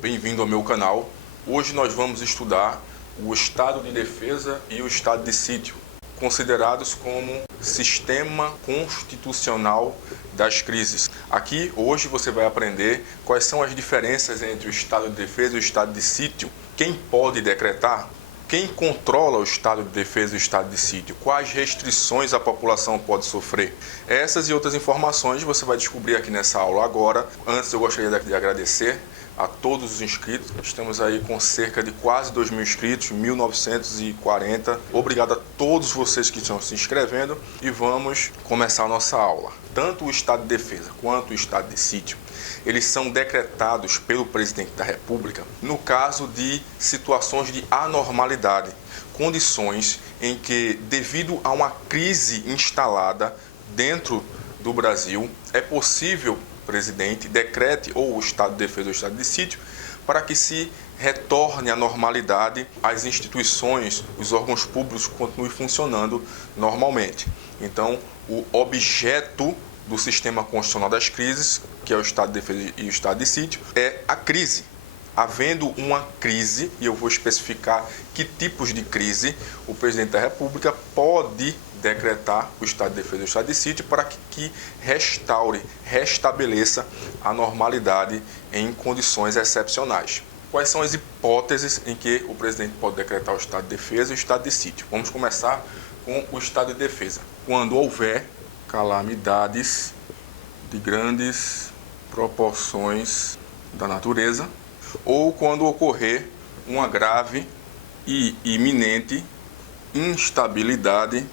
Bem-vindo ao meu canal. Hoje nós vamos estudar o estado de defesa e o estado de sítio, considerados como sistema constitucional das crises. Aqui, hoje, você vai aprender quais são as diferenças entre o estado de defesa e o estado de sítio, quem pode decretar, quem controla o estado de defesa e o estado de sítio, quais restrições a população pode sofrer. Essas e outras informações você vai descobrir aqui nessa aula agora. Antes, eu gostaria de agradecer a todos os inscritos. Estamos aí com cerca de quase 2.000 inscritos, 1.940. Obrigado a todos vocês que estão se inscrevendo e vamos começar a nossa aula. Tanto o estado de defesa quanto o estado de sítio, eles são decretados pelo presidente da República no caso de situações de anormalidade, condições em que, devido a uma crise instalada dentro do Brasil, é possível o presidente decrete ou o estado de defesa ou o estado de sítio para que se retorne à normalidade, as instituições, os órgãos públicos continuem funcionando normalmente. Então, o objeto do sistema constitucional das crises, que é o estado de defesa e o estado de sítio, é a crise. Havendo uma crise, e eu vou especificar que tipos de crise, o presidente da República pode decretar o estado de defesa e o estado de sítio para que restabeleça a normalidade em condições excepcionais. Quais são as hipóteses em que o presidente pode decretar o estado de defesa e o estado de sítio? Vamos começar com o estado de defesa. Quando houver calamidades de grandes proporções da natureza, ou quando ocorrer uma grave e iminente instabilidade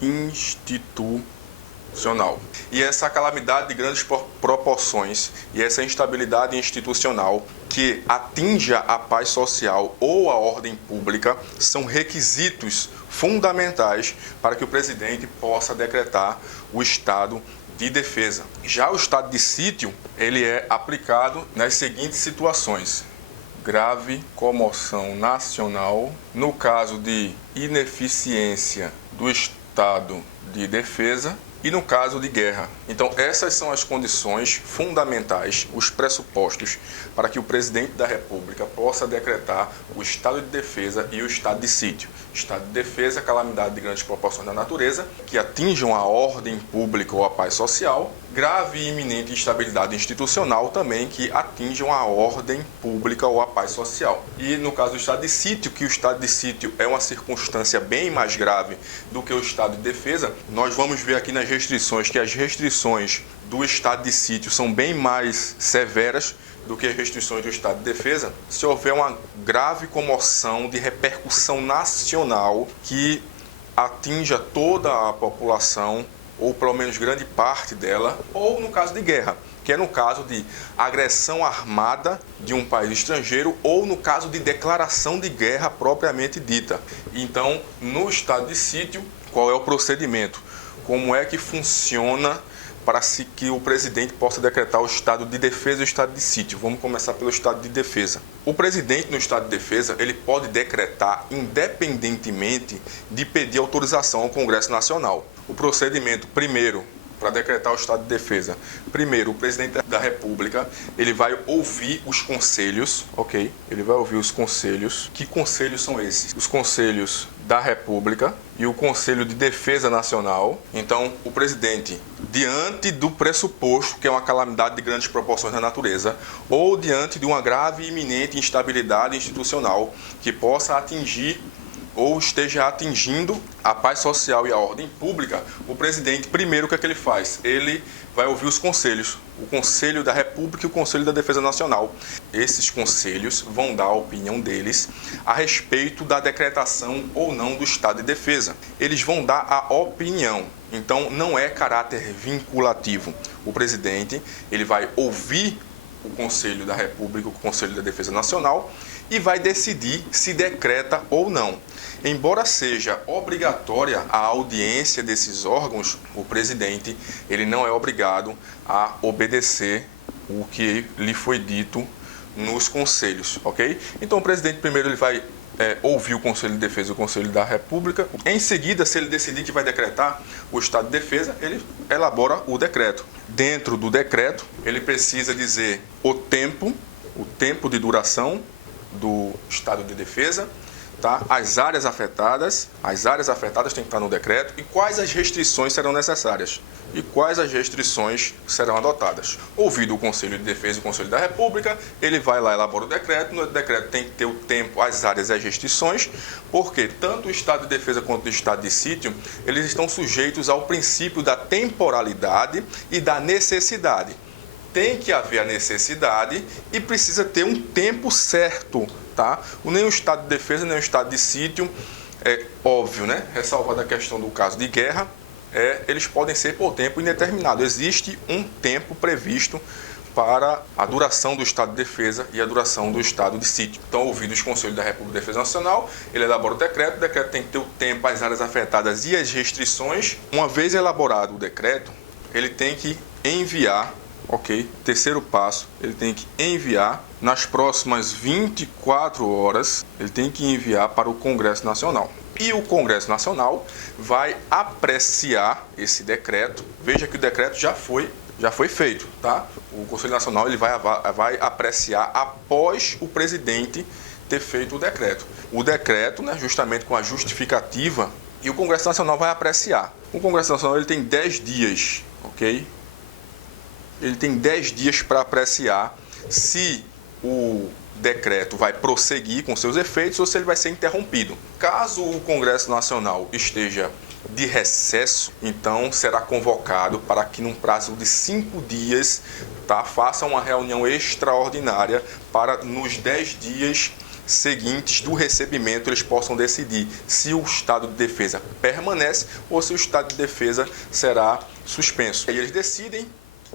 institucional. E essa calamidade de grandes proporções e essa instabilidade institucional que atinja a paz social ou a ordem pública são requisitos fundamentais para que o presidente possa decretar o estado de defesa. Já o estado de sítio, ele é aplicado nas seguintes situações: grave comoção nacional, no caso de ineficiência do estado de defesa e no caso de guerra. Então, essas são as condições fundamentais, os pressupostos para que o presidente da República possa decretar o estado de defesa e o estado de sítio. Estado de defesa, calamidade de grandes proporções da natureza, que atinjam a ordem pública ou a paz social. Grave e iminente instabilidade institucional também, que atinjam a ordem pública ou a paz social. E no caso do estado de sítio, que o estado de sítio é uma circunstância bem mais grave do que o estado de defesa, nós vamos ver aqui nas restrições que as restrições do estado de sítio são bem mais severas do que as restrições do estado de defesa. Se houver uma grave comoção de repercussão nacional que atinja toda a população, ou pelo menos grande parte dela, ou no caso de guerra, que é no caso de agressão armada de um país estrangeiro ou no caso de declaração de guerra propriamente dita. Então, no estado de sítio, qual é o procedimento? Como é que funciona para que o presidente possa decretar o estado de defesa e o estado de sítio? Vamos começar pelo estado de defesa. O presidente, no estado de defesa, ele pode decretar independentemente de pedir autorização ao Congresso Nacional. O procedimento, primeiro, para decretar o estado de defesa. Primeiro, o presidente da República, ele vai ouvir os conselhos, ok? Ele vai ouvir os conselhos. Que conselhos são esses? Os conselhos da República e o Conselho de Defesa Nacional. Então, o presidente, diante do pressuposto que é uma calamidade de grandes proporções da natureza, ou diante de uma grave e iminente instabilidade institucional que possa atingir ou esteja atingindo a paz social e a ordem pública, o presidente, primeiro, o que é que ele faz? Ele vai ouvir os conselhos, o Conselho da República e o Conselho da Defesa Nacional. Esses conselhos vão dar a opinião deles a respeito da decretação ou não do estado de defesa. Eles vão dar a opinião. Então, não é caráter vinculativo. O presidente, ele vai ouvir o Conselho da República, o Conselho da Defesa Nacional, e vai decidir se decreta ou não. Embora seja obrigatória a audiência desses órgãos, o presidente ele não é obrigado a obedecer o que lhe foi dito nos conselhos, ok? Então o presidente primeiro ele vai ouvir o Conselho de Defesa e o Conselho da República. Em seguida, se ele decidir que vai decretar o estado de defesa, ele elabora o decreto. Dentro do decreto, ele precisa dizer o tempo de duração do estado de defesa, tá? As áreas afetadas têm que estar no decreto e quais as restrições serão necessárias e quais as restrições serão adotadas. Ouvido o Conselho de Defesa e o Conselho da República, ele vai lá e elabora o decreto. No decreto tem que ter o tempo, as áreas e as restrições, porque tanto o estado de defesa quanto o estado de sítio, eles estão sujeitos ao princípio da temporalidade e da necessidade. Tem que haver a necessidade e precisa ter um tempo certo, tá? Nem o estado de defesa, nem o estado de sítio, é óbvio, né? Ressalvada a questão do caso de guerra, eles podem ser por tempo indeterminado. Existe um tempo previsto para a duração do estado de defesa e a duração do estado de sítio. Então, ouvido os Conselhos da República de Defesa Nacional, ele elabora o decreto tem que ter o tempo, as áreas afetadas e as restrições. Uma vez elaborado o decreto, ele tem que enviar, ok? Terceiro passo, ele tem que enviar nas próximas 24 horas, ele tem que enviar para o Congresso Nacional. E o Congresso Nacional vai apreciar esse decreto. Veja que o decreto já foi feito, tá? O Conselho Nacional ele vai apreciar após o presidente ter feito o decreto. O decreto, né, justamente com a justificativa, e o Congresso Nacional vai apreciar. O Congresso Nacional ele tem 10 dias, ok? Ele tem 10 dias para apreciar se o decreto vai prosseguir com seus efeitos ou se ele vai ser interrompido. Caso o Congresso Nacional esteja de recesso, então será convocado para que num prazo de 5 dias, tá, faça uma reunião extraordinária para nos 10 dias seguintes do recebimento eles possam decidir se o estado de defesa permanece ou se o estado de defesa será suspenso. E eles decidem.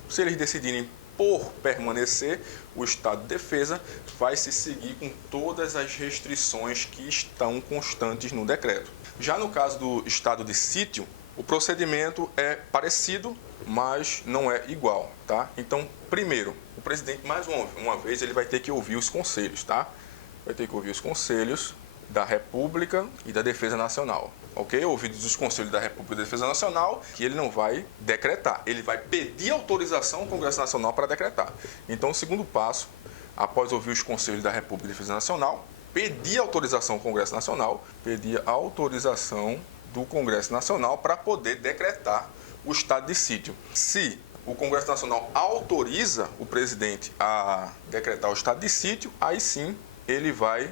Se eles decidirem por permanecer, o estado de defesa vai se seguir com todas as restrições que estão constantes no decreto. Já no caso do estado de sítio, o procedimento é parecido, mas não é igual, tá? Então, primeiro, o presidente, mais uma vez, ele vai ter que ouvir os conselhos, tá? Vai ter que ouvir os conselhos da República e da Defesa Nacional. Ok? Ouvidos os Conselhos da República e da Defesa Nacional, que ele não vai decretar, ele vai pedir autorização ao Congresso Nacional para decretar. Então, o segundo passo, após ouvir os Conselhos da República e da Defesa Nacional, pedir autorização ao Congresso Nacional, pedir autorização do Congresso Nacional para poder decretar o estado de sítio. Se o Congresso Nacional autoriza o presidente a decretar o estado de sítio, aí sim ele vai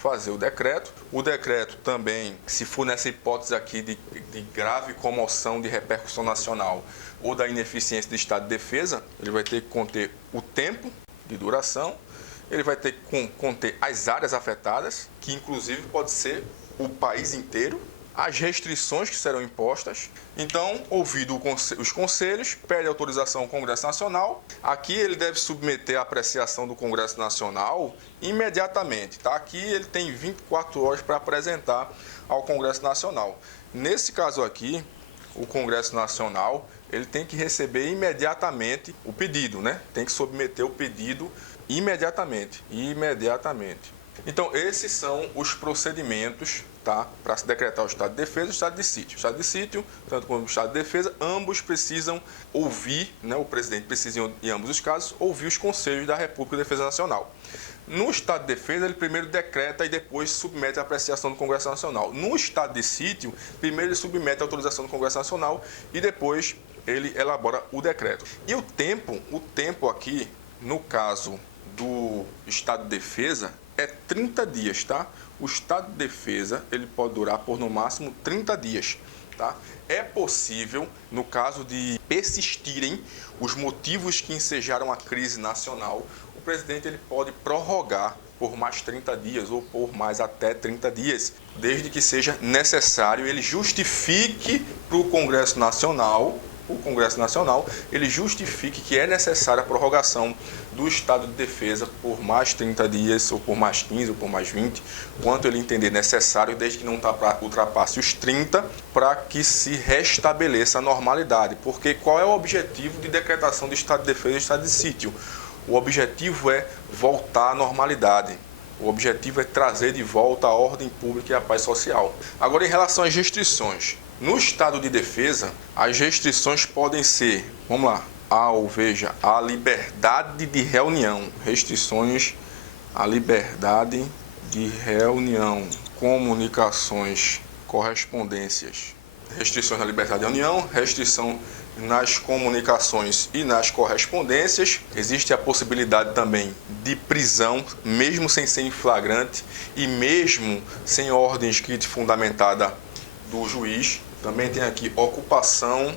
fazer o decreto. O decreto também, se for nessa hipótese aqui de grave comoção de repercussão nacional ou da ineficiência do estado de defesa, ele vai ter que conter o tempo de duração, ele vai ter que conter as áreas afetadas, que inclusive pode ser o país inteiro, as restrições que serão impostas. Então, ouvido os conselhos, pede autorização ao Congresso Nacional. Aqui ele deve submeter a apreciação do Congresso Nacional imediatamente, tá? Aqui ele tem 24 horas para apresentar ao Congresso Nacional. Nesse caso aqui, o Congresso Nacional, ele tem que receber imediatamente o pedido, né? Tem que submeter o pedido imediatamente. Então, esses são os procedimentos, tá, para se decretar o estado de defesa e o estado de sítio. O estado de sítio, tanto como o estado de defesa, ambos precisam ouvir, né, o presidente precisa, em ambos os casos, ouvir os conselhos da República de Defesa Nacional. No estado de defesa, ele primeiro decreta e depois submete a apreciação do Congresso Nacional. No estado de sítio, primeiro ele submete a autorização do Congresso Nacional e depois ele elabora o decreto. E o tempo aqui, no caso do estado de defesa, é 30 dias, tá? O estado de defesa, ele pode durar por no máximo 30 dias, tá? É possível, no caso de persistirem os motivos que ensejaram a crise nacional, o presidente ele pode prorrogar por mais 30 dias ou por mais até 30 dias, desde que seja necessário, ele justifique para o Congresso Nacional, ele justifique que é necessária a prorrogação do estado de defesa por mais 30 dias, ou por mais 15, ou por mais 20, quanto ele entender necessário, desde que não ultrapasse os 30, para que se restabeleça a normalidade. Porque qual é o objetivo de decretação do estado de defesa e do estado de sítio? O objetivo é voltar à normalidade. O objetivo é trazer de volta a ordem pública e a paz social. Agora, em relação às restrições. No estado de defesa, as restrições podem ser, vamos lá, veja, a liberdade de reunião. Restrições à liberdade de reunião, comunicações, correspondências. Restrições na liberdade de reunião, restrição nas comunicações e nas correspondências. Existe a possibilidade também de prisão, mesmo sem ser em flagrante e mesmo sem ordem escrita e fundamentada do juiz. Também tem aqui ocupação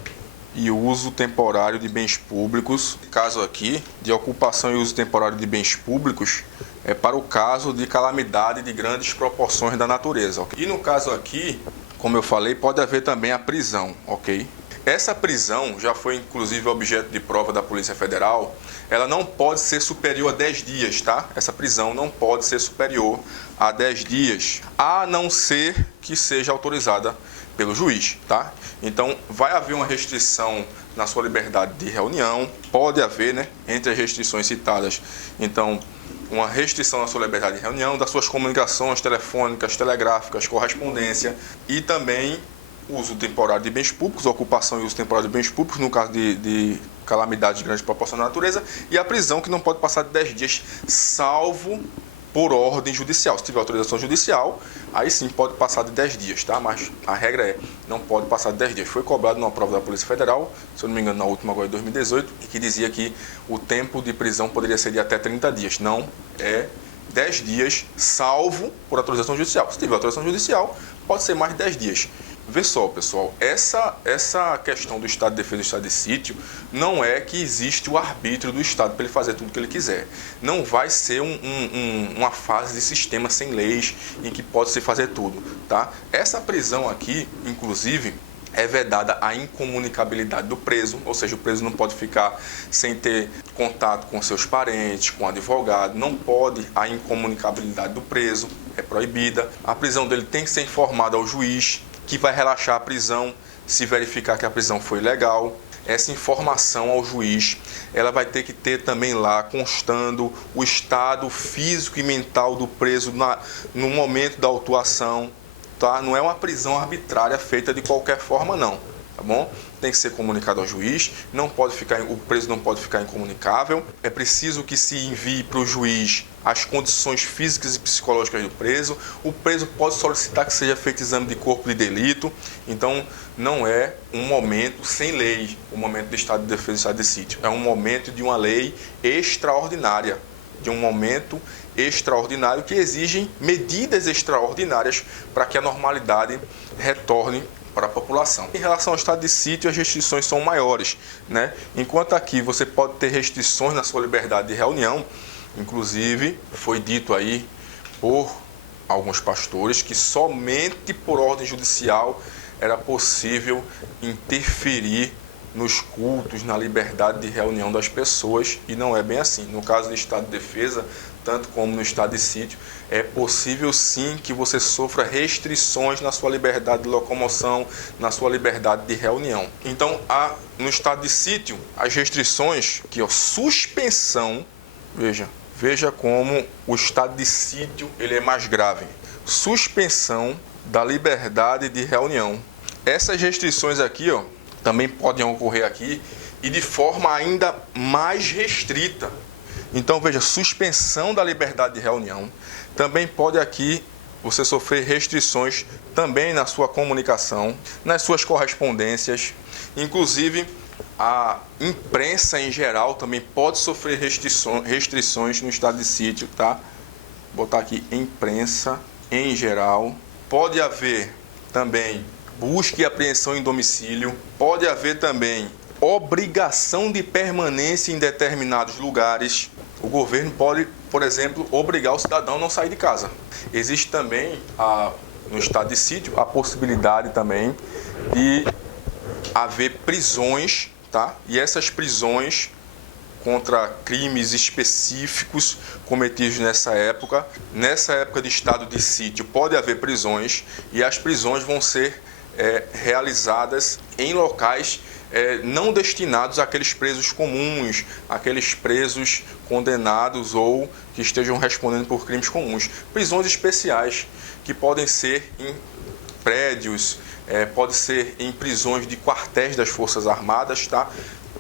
e uso temporário de bens públicos. No caso aqui, de ocupação e uso temporário de bens públicos, é para o caso de calamidade de grandes proporções da natureza. Okay? E no caso aqui, como eu falei, pode haver também a prisão, ok? Essa prisão já foi inclusive objeto de prova da Polícia Federal. Ela não pode ser superior a 10 dias, tá? Essa prisão não pode ser superior a 10 dias, a não ser que seja autorizada pelo juiz, tá? Então, vai haver uma restrição na sua liberdade de reunião, pode haver, né, entre as restrições citadas, então, uma restrição na sua liberdade de reunião, das suas comunicações telefônicas, telegráficas, correspondência e também uso temporário de bens públicos, ocupação e uso temporário de bens públicos, no caso de calamidade de grande proporção da natureza, e a prisão que não pode passar de 10 dias, salvo por ordem judicial. Se tiver autorização judicial, aí sim pode passar de 10 dias, tá? Mas a regra é, não pode passar de 10 dias. Foi cobrado numa prova da Polícia Federal, se eu não me engano, na última agora de 2018, e que dizia que o tempo de prisão poderia ser de até 30 dias. Não, é 10 dias, salvo por autorização judicial. Se tiver autorização judicial, pode ser mais de 10 dias. Vê só, pessoal, essa questão do estado de defesa e do estado de sítio não é que existe o arbítrio do Estado para ele fazer tudo o que ele quiser. Não vai ser uma fase de sistema sem leis em que pode se fazer tudo, tá? Essa prisão aqui, inclusive, é vedada a incomunicabilidade do preso, ou seja, o preso não pode ficar sem ter contato com seus parentes, com advogado, não pode a incomunicabilidade do preso, é proibida. A prisão dele tem que ser informada ao juiz, que vai relaxar a prisão se verificar que a prisão foi legal. Essa informação ao juiz, ela vai ter que ter também lá constando o estado físico e mental do preso no momento da autuação, tá? Não é uma prisão arbitrária feita de qualquer forma, não, tá bom? Tem que ser comunicado ao juiz, o preso não pode ficar incomunicável, é preciso que se envie para o juiz as condições físicas e psicológicas do preso, o preso pode solicitar que seja feito exame de corpo de delito, então não é um momento sem lei, o momento do estado de defesa e estado de sítio, é um momento de uma lei extraordinária, que exigem medidas extraordinárias para que a normalidade retorne para a população. Em relação ao estado de sítio, as restrições são maiores, né? Enquanto aqui você pode ter restrições na sua liberdade de reunião, inclusive foi dito aí por alguns pastores que somente por ordem judicial era possível interferir nos cultos, na liberdade de reunião das pessoas, e não é bem assim. No caso do estado de defesa, tanto como no estado de sítio, é possível sim que você sofra restrições na sua liberdade de locomoção, na sua liberdade de reunião. Então, no estado de sítio, as restrições, que é suspensão, veja como o estado de sítio ele é mais grave. Suspensão da liberdade de reunião. Essas restrições aqui, também podem ocorrer aqui e de forma ainda mais restrita. Então, veja, suspensão da liberdade de reunião. Também pode aqui você sofrer restrições também na sua comunicação, nas suas correspondências. Inclusive, a imprensa em geral também pode sofrer restrições no estado de sítio, tá? Vou botar aqui imprensa em geral. Pode haver também busca e apreensão em domicílio. Pode haver também obrigação de permanência em determinados lugares. O governo pode, por exemplo, obrigar o cidadão a não sair de casa. Existe também, no estado de sítio, a possibilidade também de haver prisões, tá? E essas prisões contra crimes específicos cometidos nessa época de estado de sítio, pode haver prisões e as prisões vão ser realizadas em locais não destinados àqueles presos comuns, aqueles presos condenados ou que estejam respondendo por crimes comuns. Prisões especiais, que podem ser em prédios, pode ser em prisões de quartéis das Forças Armadas, tá?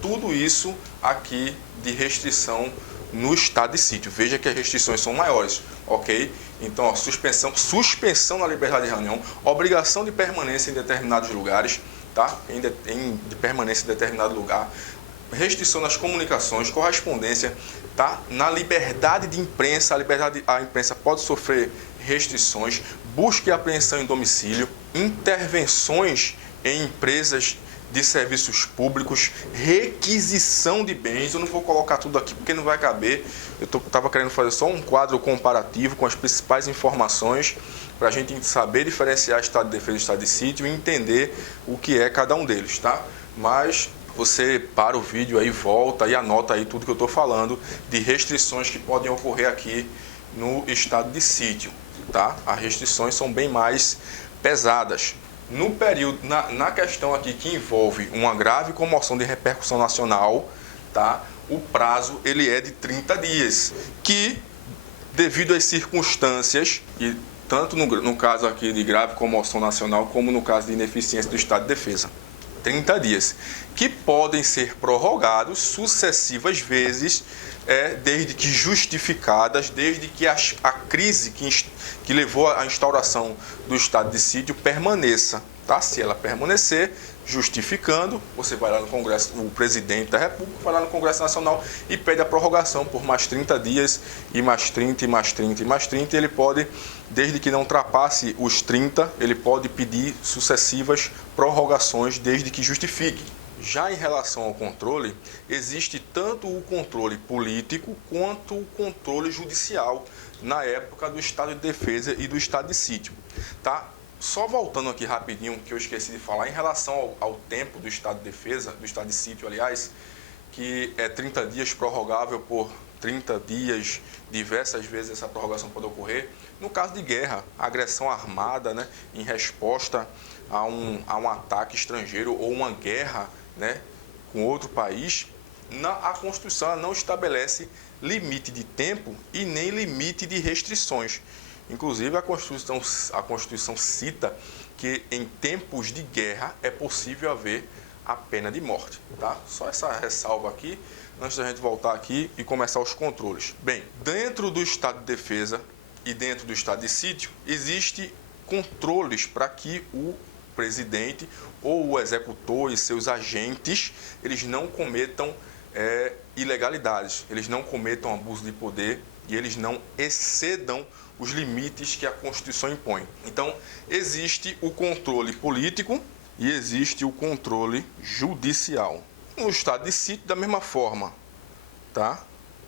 Tudo isso aqui de restrição no estado de sítio. Veja que as restrições são maiores, ok? Então, ó, suspensão na liberdade de reunião, obrigação de permanência em determinados lugares, tá? De permanência em determinado lugar, restrição nas comunicações, correspondência, tá? Na liberdade de imprensa, a imprensa pode sofrer restrições, busca e apreensão em domicílio, intervenções em empresas de serviços públicos, requisição de bens. Eu não vou colocar tudo aqui porque não vai caber. Eu estava querendo fazer só um quadro comparativo com as principais informações para a gente saber diferenciar estado de defesa e estado de sítio e entender o que é cada um deles, tá? Mas você para o vídeo aí, volta e anota aí tudo que eu estou falando de restrições que podem ocorrer aqui no estado de sítio, tá? As restrições são bem mais pesadas. No período, na questão aqui que envolve uma grave comoção de repercussão nacional, tá? O prazo ele é de 30 dias, que devido às circunstâncias, e tanto no caso aqui de grave comoção nacional, como no caso de ineficiência do estado de defesa, 30 dias, que podem ser prorrogados sucessivas vezes, desde que justificadas, desde que a crise que levou à instauração do estado de sítio permaneça. Tá? Se ela permanecer, justificando, você vai lá no Congresso, o presidente da República vai lá no Congresso Nacional e pede a prorrogação por mais 30 dias, e mais 30, e mais 30, e mais 30, e ele pode, desde que não ultrapasse os 30, ele pode pedir sucessivas prorrogações, desde que justifique. Já em relação ao controle, existe tanto o controle político quanto o controle judicial na época do estado de defesa e do estado de sítio. Tá? Só voltando aqui rapidinho, que eu esqueci de falar, em relação ao tempo do estado de defesa, do estado de sítio, aliás, que é 30 dias prorrogável por 30 dias, diversas vezes essa prorrogação pode ocorrer. No caso de guerra, agressão armada, né, em resposta a um ataque estrangeiro ou uma guerra, né, com outro país, a Constituição não estabelece limite de tempo e nem limite de restrições. Inclusive, a Constituição cita que em tempos de guerra é possível haver a pena de morte. Tá? Só essa ressalva aqui, antes da gente voltar aqui e começar os controles. Bem, dentro do estado de defesa e dentro do estado de sítio, existem controles para que o presidente ou o executor e seus agentes, eles não cometam ilegalidades, eles não cometam abuso de poder e eles não excedam os limites que a Constituição impõe. Então, existe o controle político e existe o controle judicial. No estado de sítio, da mesma forma, tá?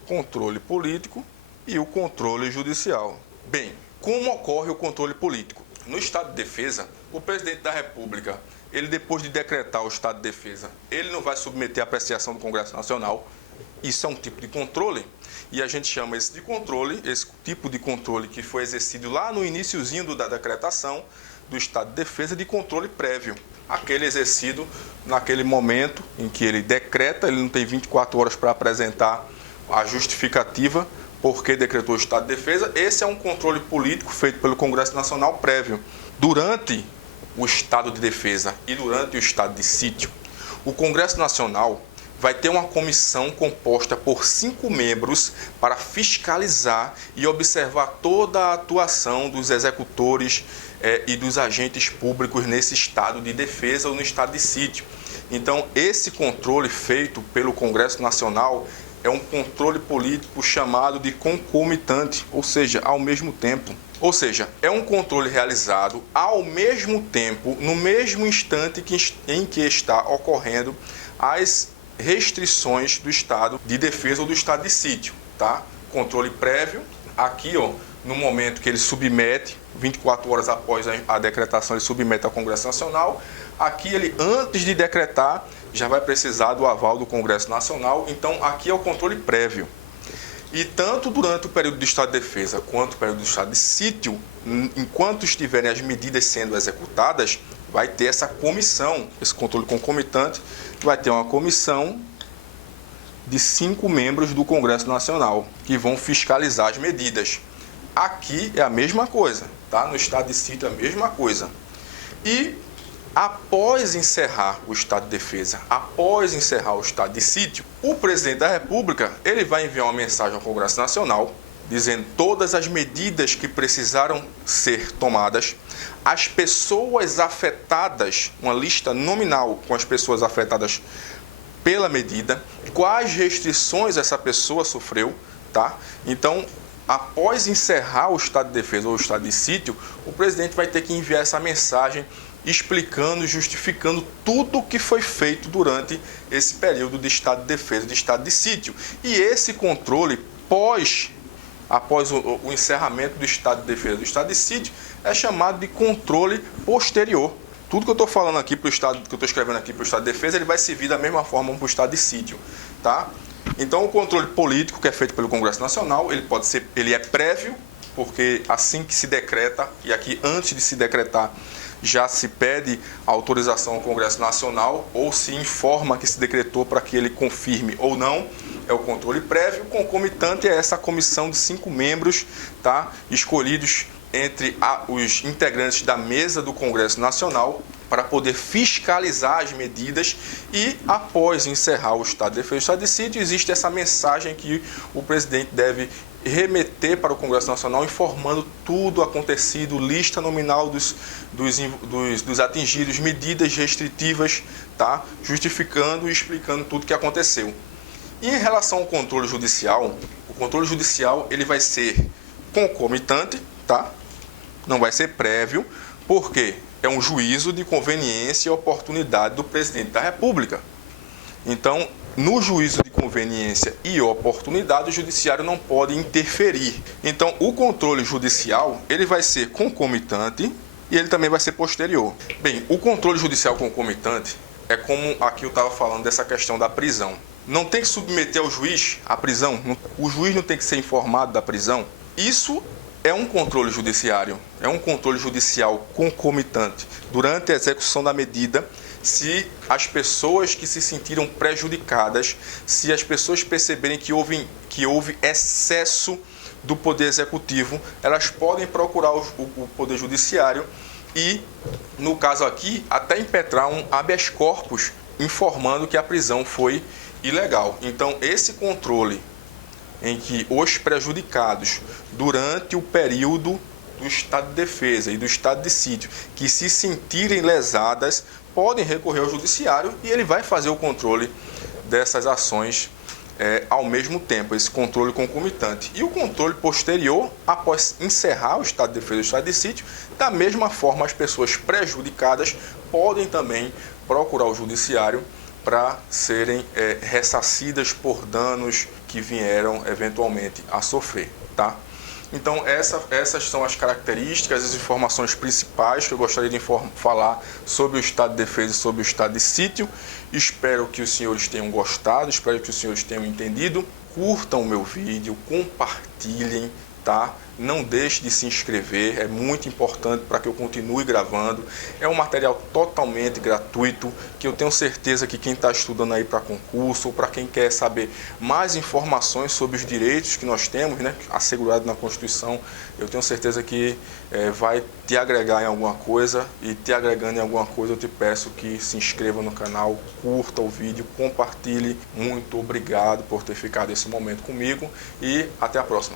Controle político e o controle judicial. Bem, como ocorre o controle político? No estado de defesa, o presidente da República, ele depois de decretar o estado de defesa, ele não vai submeter à apreciação do Congresso Nacional. Isso é um tipo de controle e a gente chama esse tipo de controle que foi exercido lá no iniciozinho da decretação do estado de defesa, de controle prévio. Aquele exercido naquele momento em que ele decreta, ele não tem 24 horas para apresentar a justificativa porque decretou o estado de defesa. Esse é um controle político feito pelo Congresso Nacional prévio. Durante o estado de defesa e durante o estado de sítio, o Congresso Nacional vai ter uma comissão composta por 5 membros para fiscalizar e observar toda a atuação dos executores e dos agentes públicos nesse estado de defesa ou no estado de sítio. Então, esse controle feito pelo Congresso Nacional é um controle político chamado de concomitante, ou seja, ao mesmo tempo. Ou seja, é um controle realizado ao mesmo tempo, no mesmo instante em que está ocorrendo as restrições do estado de defesa ou do estado de sítio, tá? Controle prévio, aqui, ó, no momento que ele submete, 24 horas após a decretação, ele submete ao Congresso Nacional. Aqui ele, antes de decretar, já vai precisar do aval do Congresso Nacional. Então, aqui é o controle prévio. E tanto durante o período do estado de defesa quanto o período do estado de sítio, enquanto estiverem as medidas sendo executadas, vai ter essa comissão, esse controle concomitante, vai ter uma comissão de 5 membros do Congresso Nacional, que vão fiscalizar as medidas. Aqui é a mesma coisa, tá? No estado de sítio é a mesma coisa. E após encerrar o estado de defesa, após encerrar o estado de sítio, o presidente da República, ele vai enviar uma mensagem ao Congresso Nacional, dizendo todas as medidas que precisaram ser tomadas, as pessoas afetadas, uma lista nominal com as pessoas afetadas pela medida, quais restrições essa pessoa sofreu, tá? Então, após encerrar o estado de defesa ou o estado de sítio, o presidente vai ter que enviar essa mensagem explicando e justificando tudo o que foi feito durante esse período de estado de defesa, de estado de sítio. E esse controle após o encerramento do estado de defesa, do estado de sítio, é chamado de controle posterior. Tudo que eu estou falando aqui para o estado, que eu estou escrevendo aqui para o estado de defesa, ele vai servir da mesma forma para o estado de sítio, tá? Então, o controle político que é feito pelo Congresso Nacional, ele é prévio, porque assim que se decreta, e aqui antes de se decretar, já se pede autorização ao Congresso Nacional ou se informa que se decretou para que ele confirme ou não. É o controle prévio. Concomitante é essa comissão de 5 membros, tá? Escolhidos entre os integrantes da mesa do Congresso Nacional para poder fiscalizar as medidas e, após encerrar o estado de defesa e o estado de sítio, existe essa mensagem que o presidente deve remeter para o Congresso Nacional informando tudo acontecido, lista nominal dos atingidos, medidas restritivas, tá? Justificando e explicando tudo o que aconteceu. E em relação ao controle judicial, o controle judicial ele vai ser concomitante, tá? Não vai ser prévio, porque é um juízo de conveniência e oportunidade do presidente da República. Então, no juízo de conveniência e oportunidade, o judiciário não pode interferir. Então, o controle judicial, ele vai ser concomitante e ele também vai ser posterior. Bem, o controle judicial concomitante é como aqui eu estava falando dessa questão da prisão. Não tem que submeter ao juiz a prisão, o juiz não tem que ser informado da prisão. Isso é um controle judiciário, é um controle judicial concomitante. Durante a execução da medida, se as pessoas que se sentiram prejudicadas, se as pessoas perceberem que houve excesso do Poder Executivo, elas podem procurar o Poder Judiciário e, no caso aqui, até impetrar um habeas corpus informando que a prisão foi ilegal. Então, esse controle em que os prejudicados, durante o período do estado de defesa e do estado de sítio, que se sentirem lesadas, podem recorrer ao judiciário e ele vai fazer o controle dessas ações ao mesmo tempo, esse controle concomitante. E o controle posterior, após encerrar o estado de defesa e o estado de sítio, da mesma forma as pessoas prejudicadas podem também procurar o judiciário para serem ressarcidas por danos que vieram eventualmente a sofrer, tá? Então, essas são as características, as informações principais que eu gostaria de falar sobre o estado de defesa e sobre o estado de sítio. Espero que os senhores tenham gostado, espero que os senhores tenham entendido. Curtam o meu vídeo, compartilhem, tá? Não deixe de se inscrever, é muito importante para que eu continue gravando. É um material totalmente gratuito, que eu tenho certeza que quem está estudando aí para concurso, ou para quem quer saber mais informações sobre os direitos que nós temos, né, assegurado na Constituição, eu tenho certeza que vai te agregar em alguma coisa, e te agregando em alguma coisa eu te peço que se inscreva no canal, curta o vídeo, compartilhe. Muito obrigado por ter ficado esse momento comigo e até a próxima.